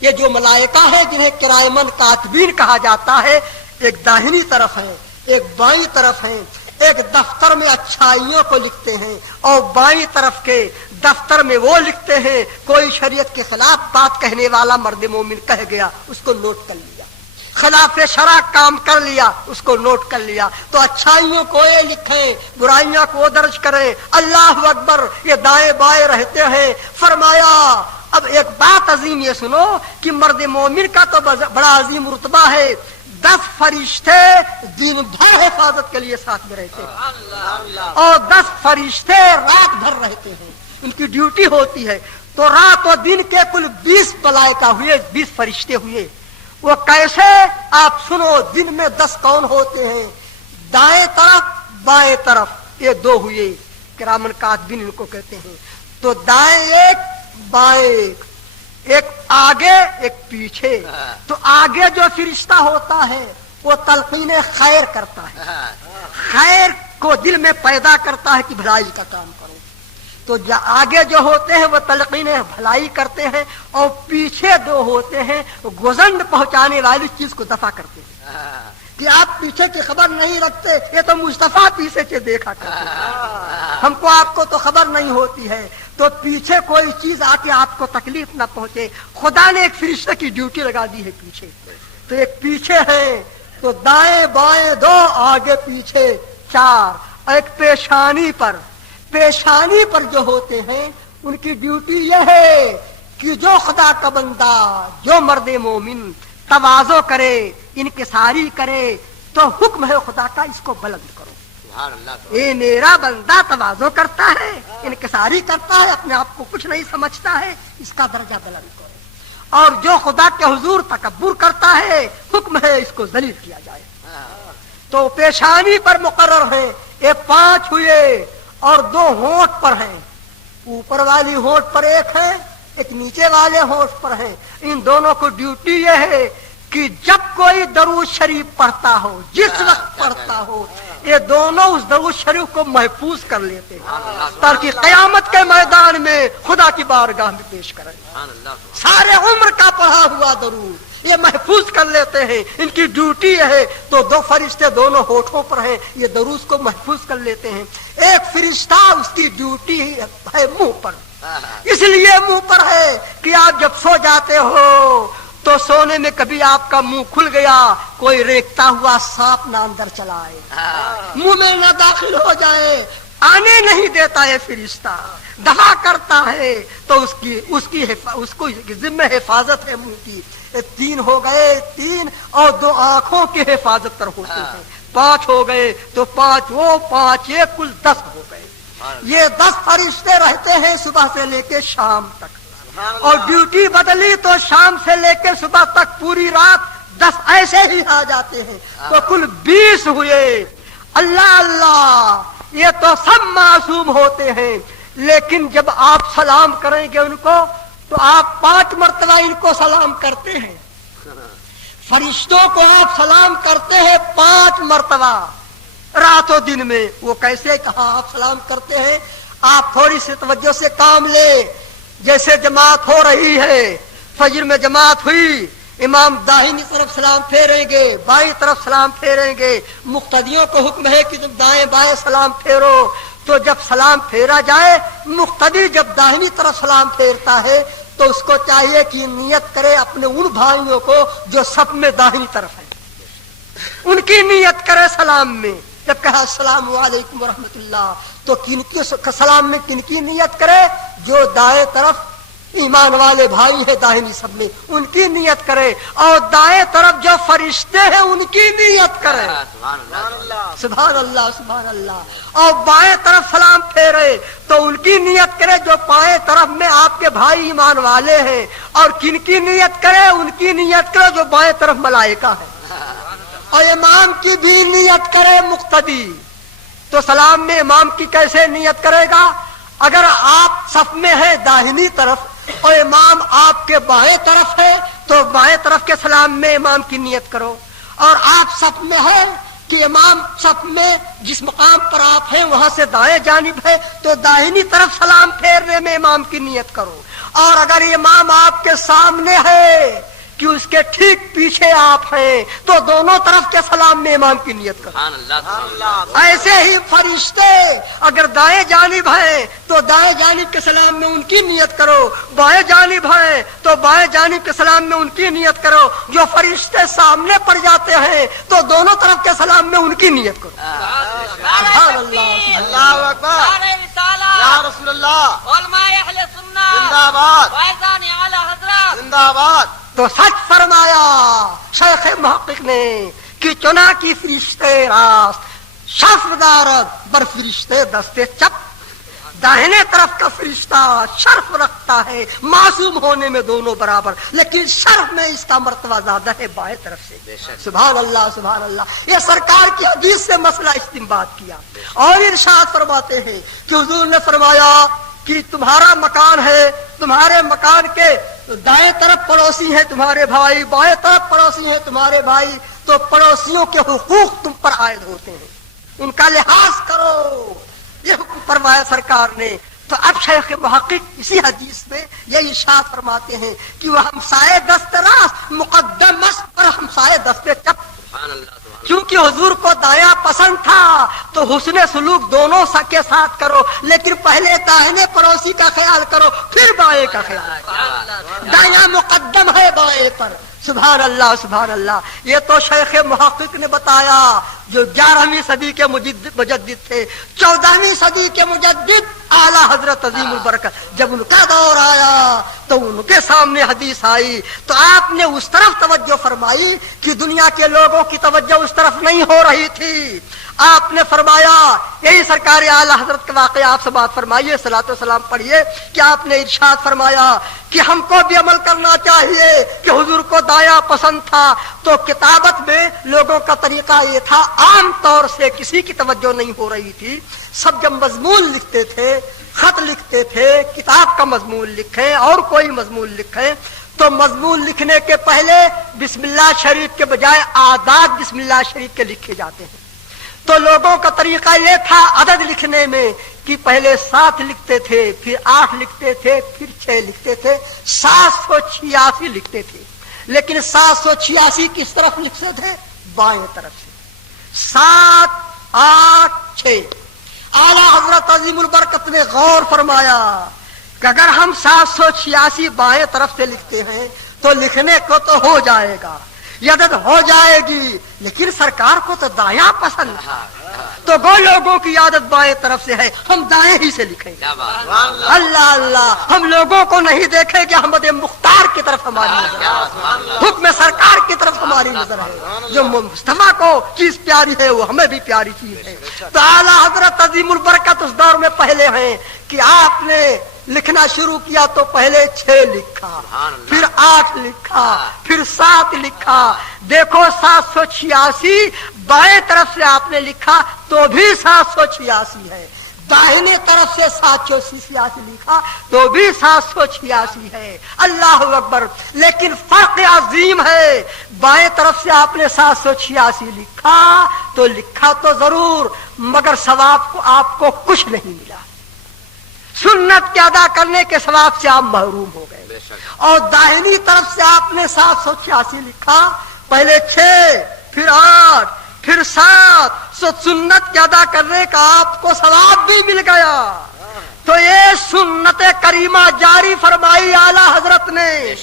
یہ جو ملائکہ ہے جنہیں کرائمن کاتبین کہا جاتا ہے، ایک داہنی طرف ہے، ایک بائیں طرف ہے، ایک دفتر میں اچھائیوں کو لکھتے ہیں اور بائیں طرف کے دفتر میں وہ لکھتے ہیں کوئی شریعت کے خلاف بات کہنے والا مرد مومن کہہ گیا، اس کو نوٹ کر لیا، خلاف شرع کام کر لیا، اس کو نوٹ کر لیا۔ تو اچھائیوں کو یہ لکھیں، برائیاں کو درج کریں۔ اللہ اکبر، یہ دائیں بائیں رہتے ہیں۔ فرمایا اب ایک بات عظیم یہ سنو کہ مرد مومن کا تو بڑا عظیم رتبہ ہے، 10 فرشتے دن بھر حفاظت کے لیے ساتھ میں رہتے ہیں اور 10 فرشتے رات بھر رہتے ہیں، ان کی ڈیوٹی ہوتی ہے۔ تو رات و دن کے کل 20 ملائکہ ہوئے، 20 فرشتے ہوئے۔ وہ کیسے؟ آپ سنو، دن میں 10 کون ہوتے ہیں؟ دائیں طرف بائیں طرف یہ 2 ہوئے، کرامن کاتبین ان کو کہتے ہیں۔ تو دائیں ایک بائیں ایک آگے ایک پیچھے۔ تو آگے جو فرشتہ ہوتا ہے وہ تلقین خیر کرتا ہے، خیر کو دل میں پیدا کرتا ہے کہ بھلائی کا کام کرو۔ تو آگے جو ہوتے ہیں وہ تلقین بھلائی کرتے ہیں اور پیچھے 2 ہوتے ہیں وہ گزنڈ پہنچانے والی چیز کو دفع کرتے ہیں کہ آپ پیچھے کی خبر نہیں رکھتے، یہ تو مصطفیٰ پیچھے سے دیکھا کرتے ہیں، ہم کو آپ کو تو خبر نہیں ہوتی ہے۔ تو پیچھے کوئی چیز آ کے آپ کو تکلیف نہ پہنچے، خدا نے ایک فرشتے کی ڈیوٹی لگا دی ہے پیچھے۔ تو ایک پیچھے ہے، تو دائیں بائیں 2، آگے پیچھے 4، ایک پیشانی پر۔ پیشانی پر جو ہوتے ہیں ان کی ڈیوٹی یہ ہے کہ جو خدا کا بندہ، جو مرد مومن تواضع کرے، انکساری کرے، تو حکم ہے خدا کا اس کو بلند کرو۔ اے میرا بندہ تواضع کرتا ہے، انکساری کرتا ہے، اپنے آپ کو کچھ نہیں سمجھتا ہے، اس کا درجہ بلند کرو۔ اور جو خدا کے حضور تکبر کرتا ہے، حکم ہے اس کو ذلیل کیا جائے۔ تو پیشانی پر مقرر ہے، یہ 5 ہوئے اور 2 ہونٹ پر ہیں، اوپر والی ہونٹ پر ایک ہے، ایک نیچے والے ہونٹ پر ہے۔ ان دونوں کو ڈیوٹی یہ ہے کہ جب کوئی درود شریف پڑھتا ہو، جس وقت پڑھتا ہو، یہ دونوں اس درود شریف کو محفوظ کر لیتے ہیں تاکہ قیامت کے میدان میں خدا کی بارگاہ میں پیش کریں۔ سارے عمر کا پڑھا ہوا درود یہ محفوظ کر لیتے ہیں، ان کی ڈیوٹی ہے۔ تو 2 فرشتے دونوں ہوٹھوں پر ہیں، یہ درود کو محفوظ کر لیتے ہیں۔ ایک فرشتہ اس کی ڈیوٹی ہے منہ پر، اس لیے منہ پر ہے کہ آپ جب سو جاتے ہو تو سونے میں کبھی آپ کا منہ کھل گیا، کوئی ریکتا ہوا سانپ نہ اندر چلا آئے، منہ میں نہ داخل ہو جائے، آنے نہیں دیتا ہے فرشتہ، دفع کرتا ہے۔ تو اس کو ذمہ حفاظت ہے منہ کی۔ 3 ہو گئے، 3 اور 2 آنکھوں کی حفاظت پر ہوتے ہیں، 5 ہو گئے، تو 5 وہ 5 یہ کل 10 ہو گئے۔ یہ 10 فرشتے رہتے ہیں صبح سے لے کے شام تک، اور ڈیوٹی بدلی تو شام سے لے کے صبح تک پوری رات 10 ایسے ہی آ جاتے ہیں، تو کل 20 ہوئے۔ اللہ اللہ، یہ تو سب معصوم ہوتے ہیں، لیکن جب آپ سلام کریں گے ان کو تو آپ 5 مرتبہ ان کو سلام کرتے ہیں، فرشتوں کو آپ سلام کرتے ہیں 5 مرتبہ رات و دن میں۔ وہ کیسے کہا آپ سلام کرتے ہیں؟ آپ تھوڑی سی توجہ سے کام لے۔ جیسے جماعت ہو رہی ہے، فجر میں جماعت ہوئی، امام داہنی طرف سلام پھیریں گے، بائیں طرف سلام پھیریں گے، مقتدیوں کو حکم ہے کہ جب دائیں بائیں سلام پھیرو۔ تو جب سلام پھیرا جائے، مقتدی جب داہنی طرف سلام پھیرتا ہے تو اس کو چاہیے کہ نیت کرے اپنے ان بھائیوں کو جو سب میں داہنی طرف ہے، ان کی نیت کرے سلام میں۔ جب کہا السلام علیکم ورحمۃ اللہ، تو کن کی سلام میں کن کی نیت کرے؟ جو دائیں طرف ایمان والے بھائی ہیں داہنی سب میں، ان کی نیت کرے، اور دائیں طرف جو فرشتے ہیں ان کی نیت کرے۔ سبحان اللہ سبحان اللہ۔ اور بائیں طرف سلام پھیرے تو ان کی نیت کرے جو بائیں طرف میں آپ کے بھائی ایمان والے ہیں، اور کن کی نیت کرے؟ ان کی نیت کرے جو بائیں طرف ملائکہ ہے، اور امام کی بھی نیت کرے مقتدی۔ تو سلام میں امام کی کیسے نیت کرے گا؟ اگر آپ صف میں ہیں داہنی طرف اور امام آپ کے بائیں طرف ہے تو بائیں طرف کے سلام میں امام کی نیت کرو، اور آپ صف میں ہیں کہ امام صف میں جس مقام پر آپ ہیں وہاں سے دائیں جانب ہے تو داہنی طرف سلام پھیرنے میں امام کی نیت کرو، اور اگر امام آپ کے سامنے ہے کہ اس کے ٹھیک پیچھے آپ ہیں تو دونوں طرف کے سلام میں امام کی نیت کرو. ایسے ہی فرشتے اگر دائیں جانب ہیں تو دائیں جانب کے سلام میں ان کی نیت کرو, بائیں جانب ہیں تو بائیں جانب کے سلام میں ان کی نیت کرو. جو فرشتے سامنے پڑ جاتے ہیں تو دونوں طرف کے سلام میں ان کی نیت کرو. سبحان اللہ, اللہ اکبر, یا رسول اللہ, علماء اہل سنت زندہ باد, فیضان اعلی حضرت. زندہ باد. تو سچ فرمایا شیخ محقق نے کہ چنا کی فرشتے راست شرف دارد بر فرشتے دستے چپ. داہنے طرف کا فرشتہ شرف رکھتا ہے معصوم ہونے میں دونوں برابر, لیکن شرف میں اس کا مرتبہ زیادہ ہے بائیں طرف سے. سبحان اللہ سبحان اللہ. یہ سرکار کی حدیث سے مسئلہ استنباط کیا اور ارشاد فرماتے ہیں کہ حضور نے فرمایا کہ تمہارا مکان ہے, تمہارے مکان کے دائیں طرف پڑوسی ہیں تمہارے بھائی, بائیں طرف پڑوسی ہیں تمہارے بھائی, تو پڑوسیوں کے حقوق تم پر عائد ہوتے ہیں, ان کا لحاظ کرو. یہ حکم فرمایا سرکار نے. تو اب شیخ محقق اسی حدیث میں یہ ارشاد فرماتے ہیں کہ وہ ہمسائے دست راست مقدم است پر ہمسائے دست چپ. کیونکہ حضور کو دایاں پسند تھا تو حسن سلوک دونوں کے ساتھ کرو, لیکن پہلے دائیں پڑوسی کا خیال کرو پھر بائیں کا خیال. دایاں مقدم ہے بائیں پر. سبحان اللہ سبحان اللہ. یہ تو شیخ محقق نے بتایا جو 11ویں صدی کے مجدد تھے. 14ویں صدی کے مجدد اعلیٰ حضرت عظیم البرکت جب ان کا دور آیا تو ان کے سامنے حدیث آئی تو آپ نے اس طرف توجہ فرمائی کہ دنیا کے لوگوں کی توجہ اس طرف نہیں ہو رہی تھی. آپ نے فرمایا, یہی سرکار اعلیٰ حضرت کا واقعہ آپ سے بات فرمائیے, صلاۃ و سلام پڑھیے, کہ آپ نے ارشاد فرمایا کہ ہم کو بھی عمل کرنا چاہیے کہ حضور کو دایاں پسند تھا. تو کتابت میں لوگوں کا طریقہ یہ تھا, عام طور سے کسی کی توجہ نہیں ہو رہی تھی. سب جب مضمون لکھتے تھے, خط لکھتے تھے, کتاب کا مضمون لکھیں اور کوئی مضمون لکھیں, تو مضمون لکھنے کے پہلے بسم اللہ شریف کے بجائے آداد بسم اللہ شریف کے لکھے جاتے ہیں. تو لوگوں کا طریقہ یہ تھا عدد لکھنے میں کہ پہلے 7 لکھتے تھے, پھر 8 لکھتے تھے, پھر 6 لکھتے تھے, 786 لکھتے تھے. لیکن 786 کس طرف لکھتے تھے؟ بائیں طرف سے. 7 8 6. اعلیٰ حضرت عظیم البرکت نے غور فرمایا کہ اگر ہم 786 بائیں طرف سے لکھتے ہیں تو لکھنے کو تو ہو جائے گا, یہ عدد ہو جائے گی, لیکن سرکار کو تو دایاں پسند ہے. تو وہ لوگوں کی عادت بائیں طرف سے ہے, ہم دائیں ہی سے لکھیں گے. اللہ اللہ. ہم لوگوں کو نہیں دیکھیں کہ احمد مختار کی طرف ہماری نظر ہے, حکم سرکار کی طرف ہماری نظر ہے. جو مصطفیٰ کو چیز پیاری ہے وہ ہمیں بھی پیاری چیز ہے. تو اعلیٰ حضرت عظیم البرکت اس دور میں پہلے ہیں کہ آپ نے لکھنا شروع کیا تو پہلے 6 لکھا, پھر 8 لکھا, پھر 7 لکھا. دیکھو 786 بائیں طرف سے آپ نے لکھا تو بھی 786 ہے, داہنے طرف سے 786 لکھا تو بھی 786 ہے. اللہ اکبر. لیکن فرق عظیم ہے, بائیں طرف سے آپ نے 786 لکھا تو لکھا تو ضرور مگر ثواب کو آپ کو کچھ نہیں ملا. سنت کے ادا کرنے کے ثواب سے آپ محروم ہو گئے. اور داہنی طرف سے آپ نے 786 لکھا, پہلے 6 پھر 8 پھر 7, سنت کے ادا کرنے کا آپ کو ثواب بھی مل گیا. تو یہ سنت کریمہ جاری فرمائی اعلیٰ حضرت نے.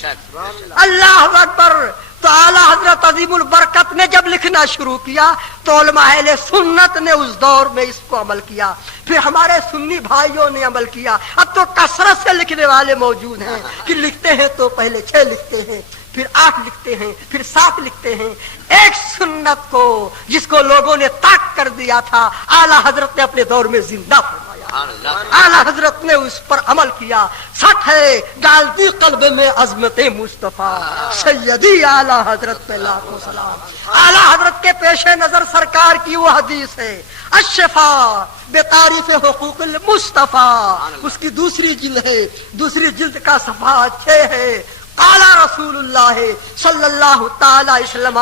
اللہ اکبر. تو اعلیٰ حضرت عظیم البرکت نے جب لکھنا شروع کیا تو علماء اہل سنت نے اس دور میں اس کو عمل کیا, پھر ہمارے سنی بھائیوں نے عمل کیا. اب تو کثرت سے لکھنے والے موجود ہیں کہ لکھتے ہیں تو پہلے 6 لکھتے ہیں, پھر 8 لکھتے ہیں, پھر 7 لکھتے ہیں. ایک سنت کو جس کو لوگوں نے طاق کر دیا تھا اعلیٰ حضرت نے اپنے دور میں زندہ فرمایا. اعلیٰ حضرت نے اس پر عمل کیا. سچ ہے ڈال دی قلب میں عظمت مصطفیٰ, سیدی اعلیٰ حضرت پہ لاکھوں سلام. اعلیٰ حضرت کے پیش نظر سرکار کی وہ حدیث ہے الشفا بتعریف حقوق المصطفیٰ, اس کی دوسری جلد ہے, دوسری جلد کا صفحہ 6 ہے. قال رسول اللہ صلی اللہ تعالی علیہ وسلم,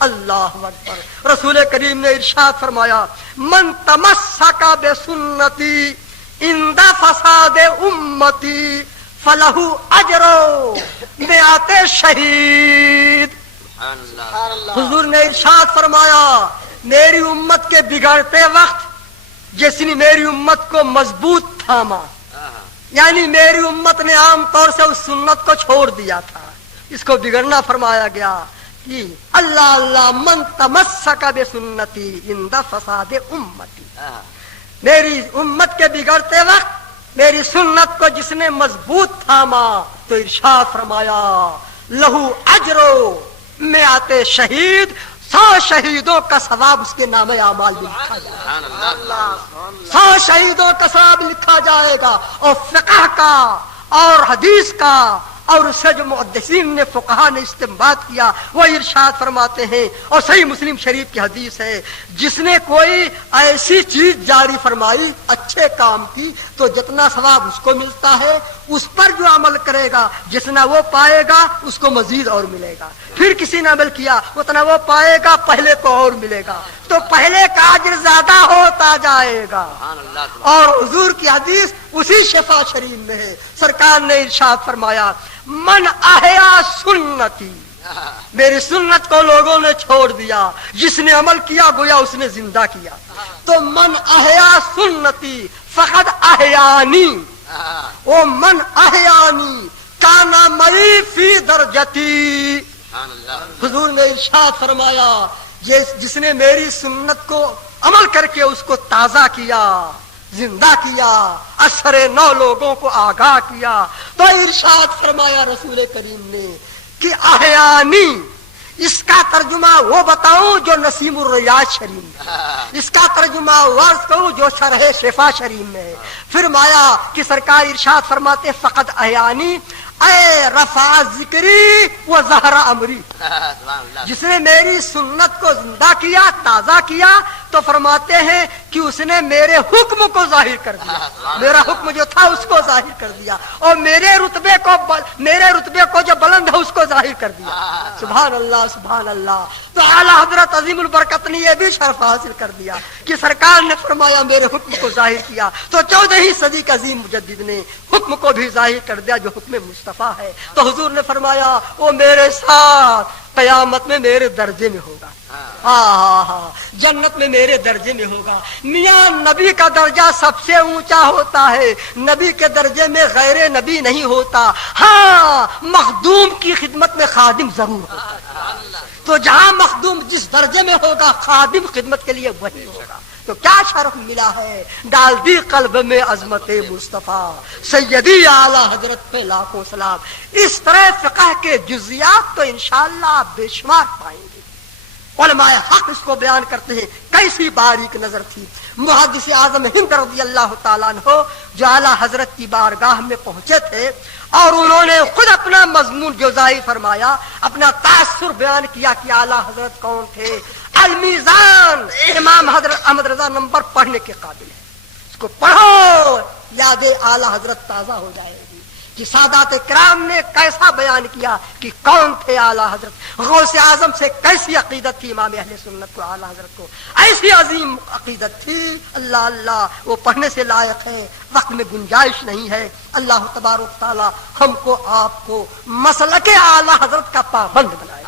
اللہ اکبر. رسول کریم نے ارشاد فرمایا من تمسک بسنتی عند فساد امتی فلہو اجرو مئات شہید. حضور نے ارشاد فرمایا میری امت کے بگڑتے وقت جس نے میری امت کو مضبوط تھاما، یعنی میری امت نے عام طور سے اس سنت کو چھوڑ دیا تھا، اس کو بگڑنا فرمایا گیا کہ اللہ اللہ من تمسک بسنتی عند فساد امتی. میری امت کے بگڑتے وقت میری سنت کو جس نے مضبوط تھاما تو ارشاد فرمایا لہو اجرو مئات شہید، 100 شہیدوں کا ثواب اس کے نام اعمال میں لکھا جائے گا. 100 شہیدوں کا ثواب لکھا جائے گا. اور فقہ کا اور حدیث کا اور اس سے جو محدثین نے فقہا نے استنباط کیا وہ ارشاد فرماتے ہیں، اور صحیح مسلم شریف کی حدیث ہے، جس نے کوئی ایسی چیز جاری فرمائی اچھے کام کی تو جتنا ثواب اس کو ملتا ہے اس پر جو عمل کرے گا جتنا وہ پائے گا اس کو مزید اور ملے گا. پھر کسی نے عمل کیا اتنا وہ پائے گا پہلے کو اور ملے گا، تو پہلے کا اجر زیادہ ہوتا جائے گا. اور حضور کی حدیث اسی شفا شریف میں ہے، سرکار نے ارشاد فرمایا من احیا سنتی، میری سنت کو لوگوں نے چھوڑ دیا، جس نے عمل کیا گویا اس نے زندہ کیا. تو من احیا سنتی فقد احیانی، او من احیانی کانا مئی فی درجتی. حضور نے ارشاد فرمایا جس نے میری سنت کو عمل کر کے اس کو تازہ کیا، زندہ کیا، اثر نو لوگوں کو آگاہ کیا، تو ارشاد فرمایا رسول کریم نے کہ احیانی، اس کا ترجمہ وہ بتاؤں جو نسیم الریاض شریف میں، اس کا ترجمہ ورز کروں جو شرح شفا شریف میں ہے. فرمایا کہ سرکار ارشاد فرماتے فقط احیانی اے رفع ذکری و ظہر امری، جس نے میری سنت کو زندہ کیا، تازہ کیا، تو فرماتے ہیں کہ اس نے میرے حکم کو ظاہر کر دیا، میرا حکم جو تھا اس کو ظاہر کر دیا، اور میرے رتبے کو جو بلند ہے اس کو ظاہر کر دیا. سبحان اللہ سبحان اللہ. تو اعلیٰ حضرت عظیم البرکت نے یہ بھی شرف حاصل کر دیا کہ سرکار نے فرمایا میرے حکم کو ظاہر کیا، تو 14ویں صدی کے عظیم مجدد نے حکم کو بھی ظاہر کر دیا جو حکم مصطفیٰ ہے. تو حضور نے فرمایا وہ میرے ساتھ قیامت میں میرے درجے میں ہوگا، ہاں جنت میں میرے درجے میں ہوگا. میاں نبی کا درجہ سب سے اونچا ہوتا ہے، نبی کے درجے میں غیر نبی نہیں ہوتا. ہاں مخدوم کی خدمت میں خادم ضرور ہوتا ہے، تو جہاں مخدوم جس درجے میں ہوگا خادم خدمت کے لیے وہی ہوگا. تو کیا شرف ملا ہے، ڈال دی قلب میں عظمت مصطفیٰ سیدی اعلیٰ حضرت پہ لاکھوں سلام. اس طرح فقہ کے جزیات تو انشاءاللہ آپ بے شمار پائیں گے. علماء حق اس کو بیان کرتے ہیں کیسی باریک نظر تھی. محدث اعظم ہند رضی اللہ تعالیٰ عنہ جو اعلیٰ حضرت کی بارگاہ میں پہنچے تھے اور انہوں نے خود اپنا مضمون جو ظاہر فرمایا، اپنا تاثر بیان کیا کہ اعلیٰ حضرت کون تھے. المیزان امام حضرت احمد رضا نمبر پڑھنے کے قابل ہے، اس کو پڑھو یاد اعلیٰ حضرت تازہ ہو جائے گی کہ سادات کرام نے کیسا بیان کیا کہ کون تھے اعلیٰ حضرت. غوث اعظم سے کیسی عقیدت تھی امام اہل سنت کو، اعلیٰ حضرت کو ایسی عظیم عقیدت تھی. اللہ اللہ وہ پڑھنے سے لائق ہے، وقت میں گنجائش نہیں ہے. اللہ تبارک تعالی ہم کو آپ کو مسلک اعلیٰ حضرت کا پابند بنائے.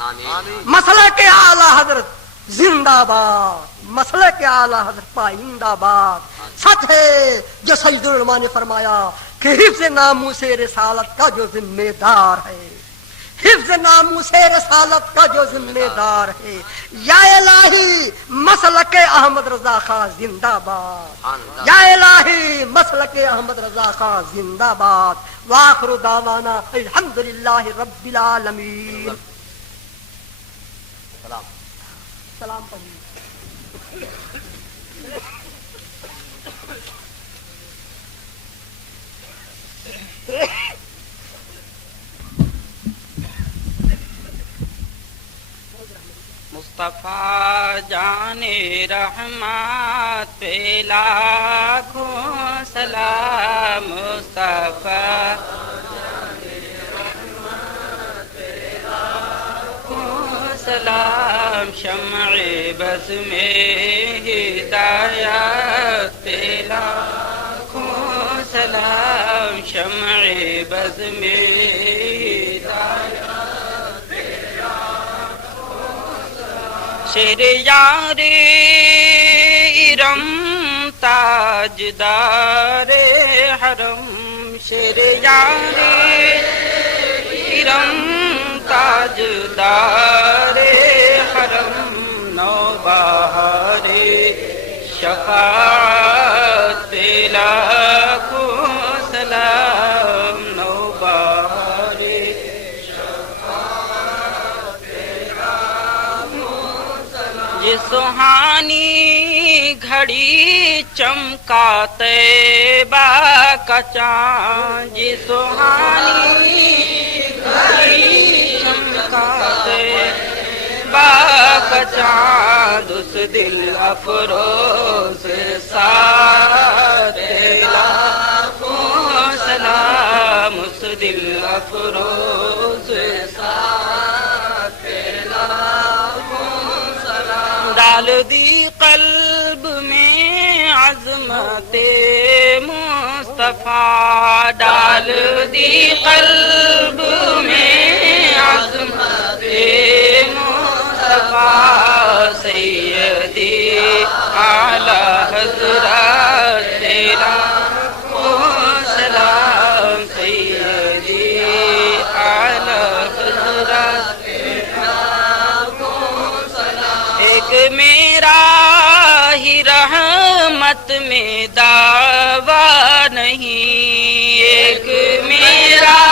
مسلک اعلیٰ حضرت زندہ باد، مسلک اعلیٰ حضرت پائندہ باد. سچ ہے جو سید العلماء نے فرمایا کہ حفظ ناموس رسالت کا جو ذمہ دار ہے، حفظ ناموس رسالت کا جو ذمہ دار ہے، یا الہی مسلک احمد رضا خان زندہ باد، یا الہی مسلک احمد رضا خان زندہ باد. وآخر دعوانا الحمدللہ رب العالمین. سلام پڑھیے. مصطفیٰ جان رحمت پہ لاکھوں سلام. مصطفیٰ سلام. شمع بس میں ہدایت پہ لاکھوں سلام شمع بز میں شیر یار ارم تاجدار حرم شیر یار ارم تاجدار حرم نوبہار شفاعت لاکھوں سلام نوبہار یہ سہانی گھڑی چمکا طیبہ کا چاند یہ سہانی گھڑی چمکا طیبہ کا چاند اس دل افروز ساتھ لاکھوں سلام اس دل افروز ساتھ ڈال دی قلب میں عظمت مصطفیٰ ڈال دی قلب میں عظمت مصطفیٰ سیدی اعلی حضرت تیرا سلام سیدی اعلی حضرت ایک میرا ہی رحمت میں دعویٰ نہیں ایک میرا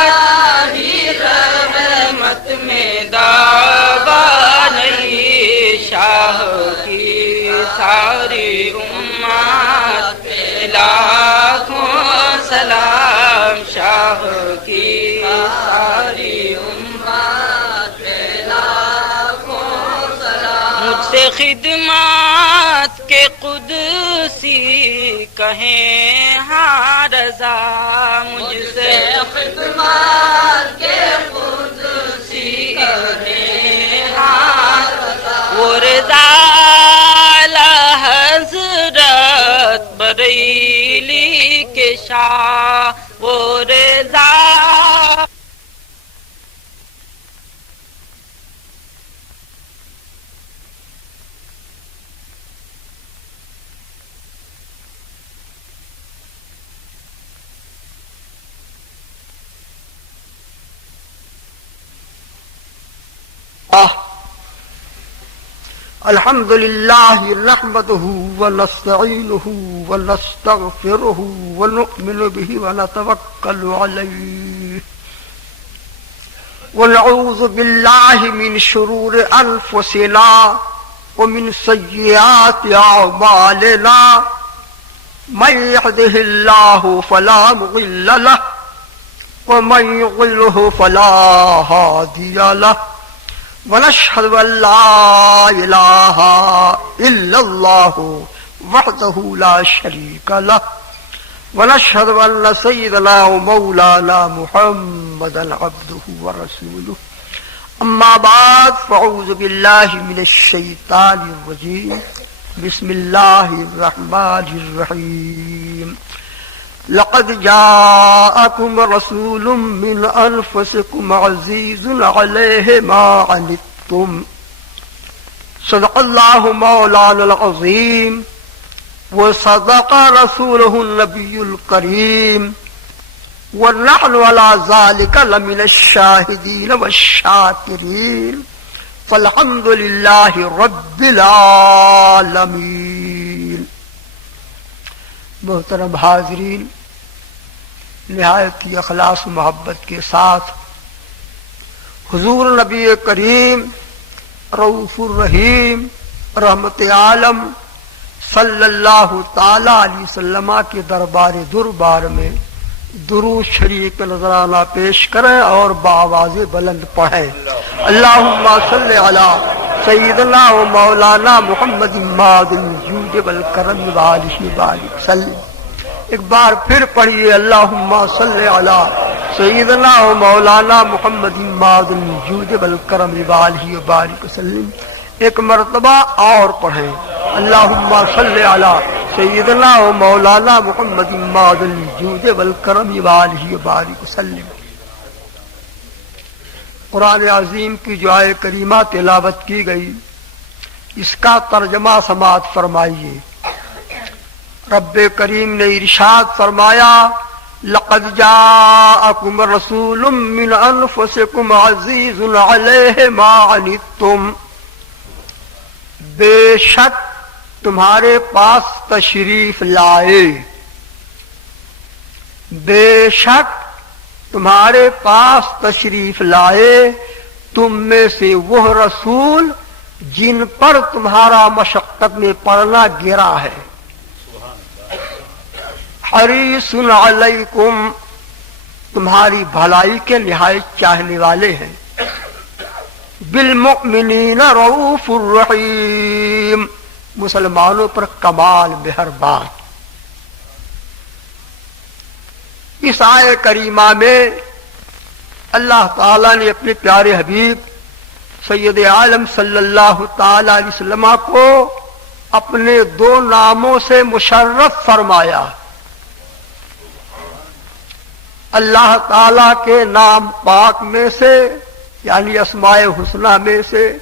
ہی رحمت میں دعویٰ نہیں شاہ کی ساری امت لاکھوں سلام شاہ کی ساری امت مجھ سے خدمات کے قدسی کہیں ہاں رضا مجھ سے خدمات کے قدسی کہیں ہاں وہ رضا اعلی حضرت بریلی کے شاہ وہ رضا الحمد لله نحمده ونستعينه ونستغفره ونؤمن به ونتوكل عليه ونعوذ بالله من شرور أنفسنا ومن سيئات أعمالنا من يهده الله فلا مضل له ومن يضلل فلا هادي له ونشهد أن لا إله إلا الله وحده لا شريك له ونشهد أن سيدنا ومولانا محمدا عبده ورسوله أما بعد فأعوذ بالله من الشيطان الرجيم بسم الله الرحمن الرحيم لقد جاءكم رسول من أنفسكم عزيز عليه ما عنتم صدق الله مولانا العظيم وصدق رسوله النبي الكريم ونحن على ذلك لمن الشاهدين والشاكرين فالحمد لله رب العالمين. محترم حاضرین، نہایت ہی اخلاص و محبت کے ساتھ حضور نبی کریم رؤوف الرحیم رحمت عالم صلی اللہ تعالی علیہ وسلم کے دربار میں درود شریف نذرانہ پیش کریں اور بآواز بلند پڑھیں. اللہم صلی علی سیدنا و مولانا محمد ماد الجود والکرم والہ وآلہ وسلم. ایک بار پھر پڑھیے اللہم صلی علی سیدنا و مولانا محمد ماد الجود والکرم والہ وآلہ وسلم. ایک مرتبہ اور پڑھیں اللہم صلی علی سیدنا و مولانا محمد ماذ الجود والکرم وآلہ وبارک وسلم۔ قرآن عظیم کی جو آیت کریمہ تلاوت کی گئی، اس کا ترجمہ سماعت فرمائیے۔ رب کریم نے ارشاد فرمایا، لقد جاءکم رسول من انفسکم عزیز علیہ ما عنتم، بے شک تمہارے پاس تشریف لائے، بے شک تمہارے پاس تشریف لائے تم میں سے وہ رسول جن پر تمہارا مشقت میں پڑنا گرا ہے۔ حریص علیکم، تمہاری بھلائی کے نہایت چاہنے والے ہیں۔ بالمؤمنین رؤوف الرحیم، مسلمانوں پر کمال مہربان۔ اس آیت کریمہ میں اللہ تعالیٰ نے اپنے پیارے حبیب سید عالم صلی اللہ تعالی علیہ وسلم کو اپنے دو ناموں سے مشرف فرمایا۔ اللہ تعالیٰ کے نام پاک میں سے یعنی اسماء حسنہ میں سے